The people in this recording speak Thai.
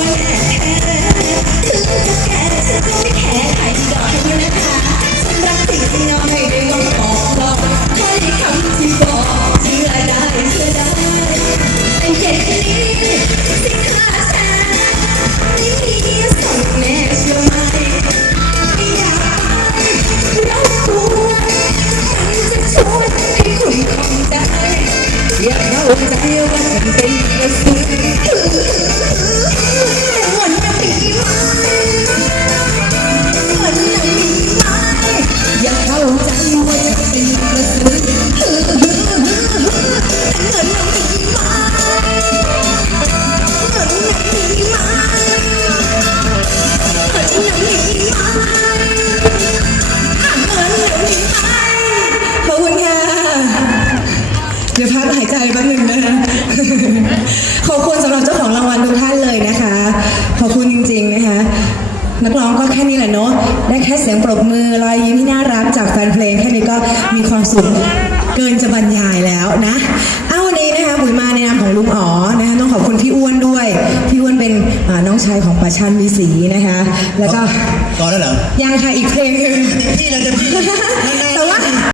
ว่าแน่ถึงจะแดี๋ยวพักหายใจแป๊บหนึงนะคะขอบคุณสำหรับเจ้าของรางวัลทุกท่านเลยนะคะ ขอบคุณจริงๆนะคะนักร้องก็แค่นี้แหละเนาะได้แค่เสียงปรบมือรอยยิ้มที่น่ารักจากแฟนเพลงแค่นี้ก็มีความสุขเกินจะบรรยายแล้วนะเอาวันนี้นะคะปุ๋ยมาในนามของลุงอ๋อนะคะต้องขอบคุณพี่อ้วนด้วยพี่อ้วนเป็นอ่าน้องชายของประชันมีสีนะคะ แล้วก็ตอนนั้นเหรอยังค่ะอีกเพลงหนึ่งเต็มที่เลยเต็มที่นานๆแต่ว่า